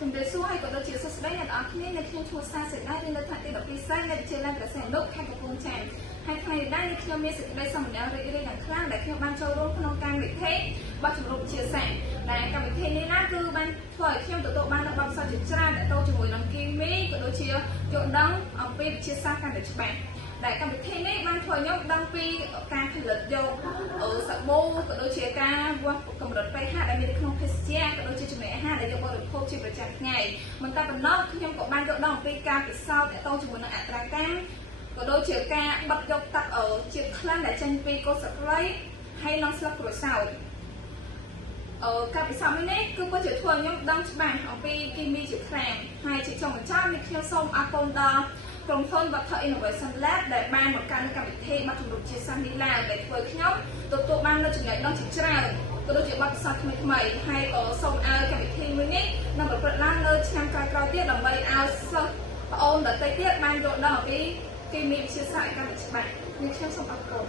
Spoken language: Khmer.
ជំរាបសួរហើយក៏ដូចជាសួស្តីអ្នកនរគ្នានៅខ្ញុំឈ្មោះសាសេដារៀននៅថ្នាក់ទី12សាយនៅវិទ្យាល័យប្រសិទ្ធនុខេត្តកំពង់ចាមហើយថ្ងៃនេះដែរខ្ញុំមានសេចក្តីសន្យារីករាយយ៉ាងខ្លាំងដែលខ្ញុំបានចូលរួមក្នុងកម្មវិធីបោះជំរំវិទ្យាសាស្ត្រដែលកម្មវិធីនេះណាគឺបានធ្វើឲ្យខ្ញុំទទួលបាននូវបទពិសោធន៍ជាច្រើនដែលទៅជាមួយនឹងគីមីក៏ដូចជាយល់ដឹងអំពីវិទ្យាសាស្ត្រកាន់តែច្បាស់ដែលកម្មវិធីនេះបានធ្វើឲ្យខ្ញុំដឹងពីការផលិតយកសាប៊ូក៏ដូចជាការវាស់កម្រិត pH ដែលមានក្នុងភេសជ្ជៈក៏ដូចជាចំណីអាហារដែលយកបរិភោគជាប្រចាំថ្ងៃមិនតែប៉ុណ្ណោះខ្ញុំក៏បានយល់ដឹងអំពីការពិសោធន៍ទៅជាមួយនឹងអត្រាកម្មក៏ដូចជាការបិទយកទឹកជាតិក្លិនដែលចេញពីកូនសក្តិហើយនិងស្លឹកក្រូចសើចការពិសោធន៍នេះគឺពិតជាធ្វើឲ្យខ្ញុំដឹងច្បាស់អំពីគីមីជាខ្លាំងហើយជាចុងបញ្ចប់នេះខ្ញុំសូមអរគុណដល់ក្រុមហ៊ុន Water Innovation Lab ដែលបានបង្កើតកម្មវិធីបោះជំរំវិទ្យាសាស្ត្រនេះឡើងដែលធ្វើឲ្យខ្ញុំទទួលបាននូវចំណេះដឹងជាច្រើនក៏ដូចជាបទពិសោធន៍ថ្មីៗហើយក៏សូមឲ្យកម្មវិធីមួយនេះនឹងប្រព្រឹត្តឡើងនៅឆ្នាំក្រោយៗទៀតដើម្បីឲ្យសិស្សប្អូនដទៃទៀតបានយល់ដឹងអំពីគីមីវិទ្យាសាស្ត្រកាន់តែច្បាស់នេះខ្ញុំសូមអរគុណ